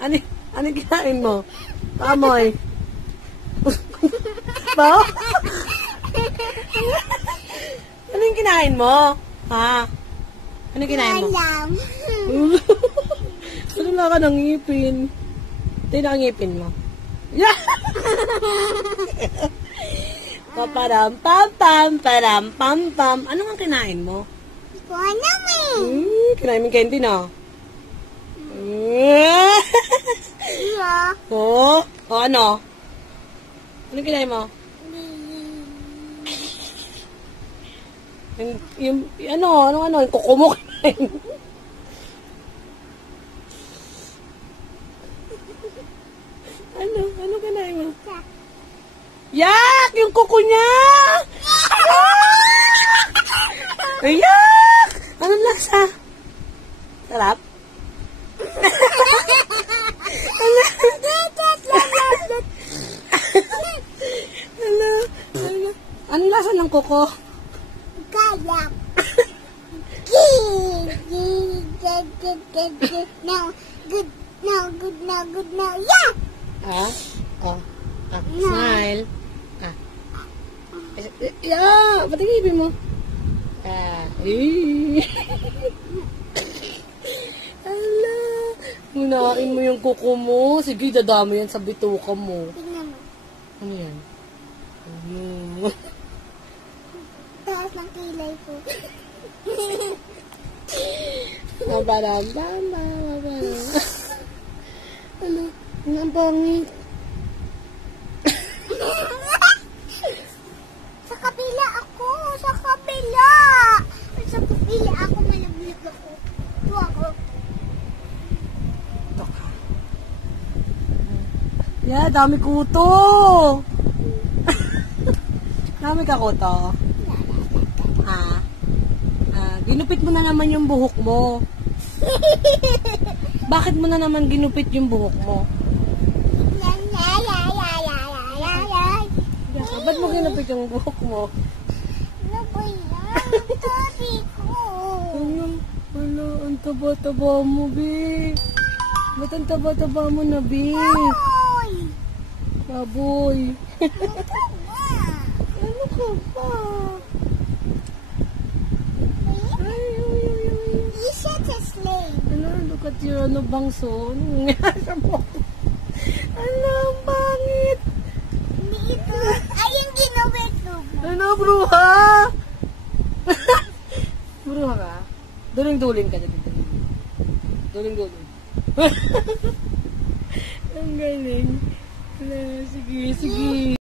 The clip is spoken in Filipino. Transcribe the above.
Ano, anong kinain mo? Pamoy. Bao? Anong kinain mo? Ha? Anong kinain mo? Alam. Wala ka ng ngipin. Tingnan ang ngipin mo. Yeah! Paparam pam pam param pam pam. Ano ang kinain mo? Hindi ko alam eh. Kinain mo yung candy na. Iyo. Oh, ano? Anong kinain mo? Yung yung kuko mo kinain. Ano kinain mo? Yak! Yung kuko niya! Yak! Anong lasa? Sarap? Anong lasa ng kuko? Kayap. No, good, no. Yeah! Smile. Yeah! Ba't ang ibig mo? Ala! Munain mo yung kuko mo. Sige, dadami yan sa bituka mo. Tingnan mo. Ano yan? Taas ng kilay ko. Mabaram. Ano? Ang pangit. Sa kabila ako. Sa kabila ako. Malablik ako. Ito ako. Ito ka. Yeah, dami kuto. Dami ka kuto. Ginupit mo na naman yung buhok mo. Bakit mo na naman ginupit yung buhok mo? Ba't mo ginupit yung buhok mo? Ano ba yan? Tari ko. Ano, ang taba-taba mo, Bi. Ba't ang taba-taba mo na, Bi? Oy! Baboy. Ito ba? Ano ka pa? Is it a slave? Ano, look at your bangso. Ano nangyari sa buhok? Ano, ang pangit. Hindi ito. Ay, yung ginawin ko. Ano, bruha? Bruha ka? Duling-duling ka. Duling-duling. Ang galing. Sige.